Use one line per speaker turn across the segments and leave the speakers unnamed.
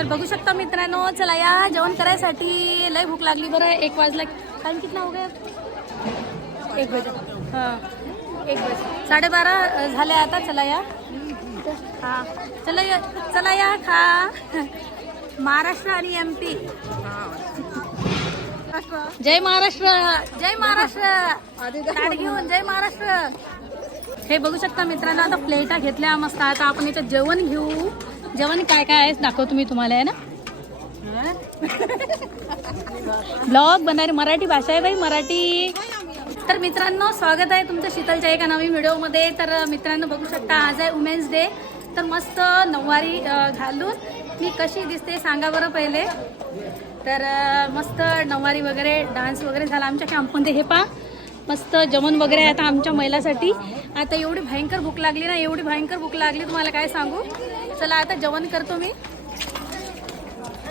तर बघू शकता मित्रांनो चला या जेवण करायसाठी. लय भूक लागली बरं एक वाजला. टाइम कितना हो गया? एक बजे. हां. एक बजे. साडेबारा झाले आता चला या. हां. चला या चला या खा. महाराष्ट्र आणि एम पी जय महाराष्ट्र. जय महाराष्ट्र. ताट घेऊन जय महाराष्ट्र. हे बघू शकता मित्रांनो आता प्लेटा घेतल्या मस्त. आता आपण याच्यात जेवण घेऊ. जेवण काय काय आहे दाखवतो मी तुम्हाला आहे ना? ब्लॉग बनणारी मराठी भाषा आहे बाई मराठी. तर मित्रांनो स्वागत आहे तुमचं शीतलच्या एका नवीन व्हिडिओमध्ये. तर मित्रांनो बघू शकता आज आहे वुमेन्स डे तर मस्त नऊवारी घालून मी कशी दिसते सांगा बरं पहिले. तर मस्त नऊवारी वगैरे डान्स वगैरे झाला आमच्या कॅम्पमध्ये हे पा मस्त जेवण वगैरे आहे आता आमच्या महिलासाठी. आता एवढी भयंकर भूक लागली ना एवढी भयंकर भूक लागली तुम्हाला काय सांगू? चला आता जेवण करतो मी.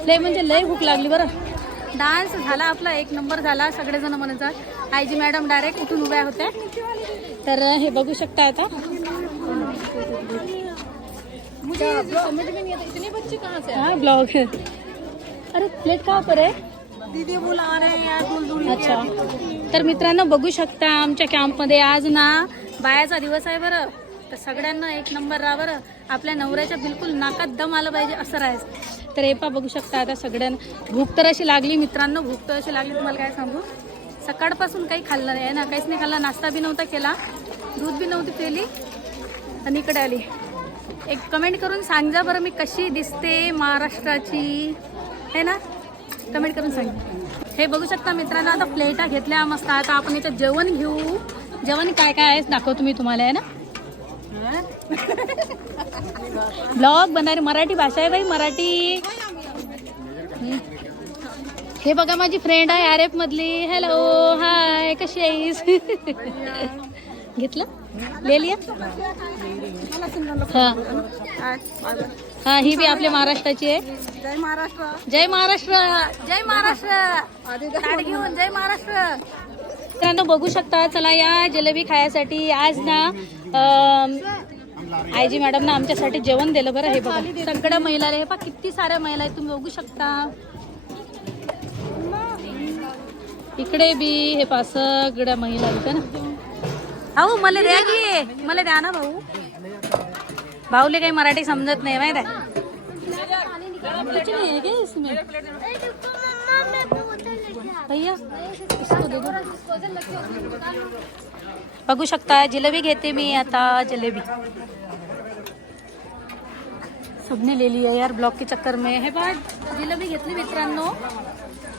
लय म्हणजे लय भूक लागली बरं. डान्स झाला आपला एक नंबर झाला सगळेजण म्हणतात. आयजी मॅडम डायरेक्ट उठून उभ्या होत्या. तर हे बघू शकता आता. ब्लॉग अरे प्लेट का पर
हैं?
अच्छा. तर मित्रांनो बघू शकता आमच्या कॅम्पमध्ये आज ना बायाचा दिवस आहे बरं. तर सगळ्यांना एक नंबर राहा बरं. आपल्या नवऱ्याच्या बिलकुल नाकात दम आलं पाहिजे असं राहायचं. तर हे पा बघू शकता आता सगळ्यांना. भूक तर अशी लागली मित्रांनो भूक तर अशी लागली. तुम्हाला काय सांगू? सकाळपासून काही खाल्लं नाही आहे ना? काहीच नाही खाल्ला. नाश्ता बी नव्हता केला. दूध बी नव्हती पेली. आणि इकडे आली. एक कमेंट करून सांग जा बरं मी कशी दिसते महाराष्ट्राची. है ना? कमेंट करून सांग. हे बघू शकता मित्रांनो आता प्लेटा घेतल्या मस्त. आता आपण याच्यात जेवण घेऊ. जेवण काय काय आहे दाखवतो मी तुम्हाला आहे ना? ब्लॉग बनणारी मराठी भाषा आहे बाई मराठी. हे बघा माझी फ्रेंड आहे आर एफ मधली. हॅलो हाय कशी आहेस? घेतलं? ले लिया हा. हा ही बी आपल्या महाराष्ट्राची आहे.
जय महाराष्ट्र.
जय महाराष्ट्र. जय महाराष्ट्र. ताट घेऊन जय महाराष्ट्र. मित्रांनो बघू शकता चला या जलेबी खायसाठी. आज ना आयजी मॅडम ना आमच्यासाठी जेवण दिलं बरं हे बघा. सगळ्या महिला हे पा किती साऱ्या महिला आहेत तुम्ही बघू शकता. इकडे बी हे पा सगळ्या महिला आहेत ना. अहो मला द्या की मला द्या ना भाऊ. भाऊले काही मराठी समजत नाही माहित आहे? कुछ नहीं है क्या इसमें? भैया बघू शकता जिलेबी घेते मी आता जलेबी. सबने ले लिया यार ब्लॉक के चक्कर में. हे बघ जिलेबी घेतली मित्रांनो.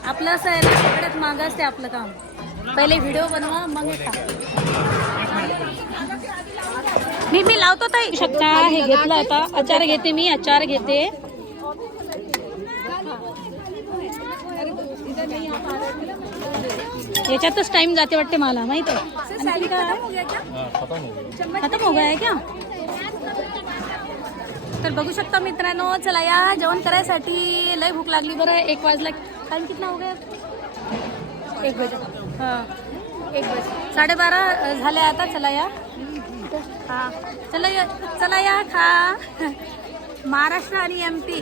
आपलं असं आहे ना सगळ्यात मागं असते आपलं काम. पहिले व्हिडिओ बनवा मग हे खा. मी मी लावतो ताई. शकता हे घेतलं आता. अचार घेते मी अचार घेते. याच्यातच टाइम जाते वाटते मला माहीत आहे. खतम हो गया क्या? तर बघू शकता मित्रांनो चला या जेवण करायसाठी. लय भूक लागली बरं एक वाजला. टाइम कितना हो गया? एक बजे. हां. एक बजे. साडेबारा झाले आता चला या. हा. चला या चला या खा महाराष्ट्र आणि एम पी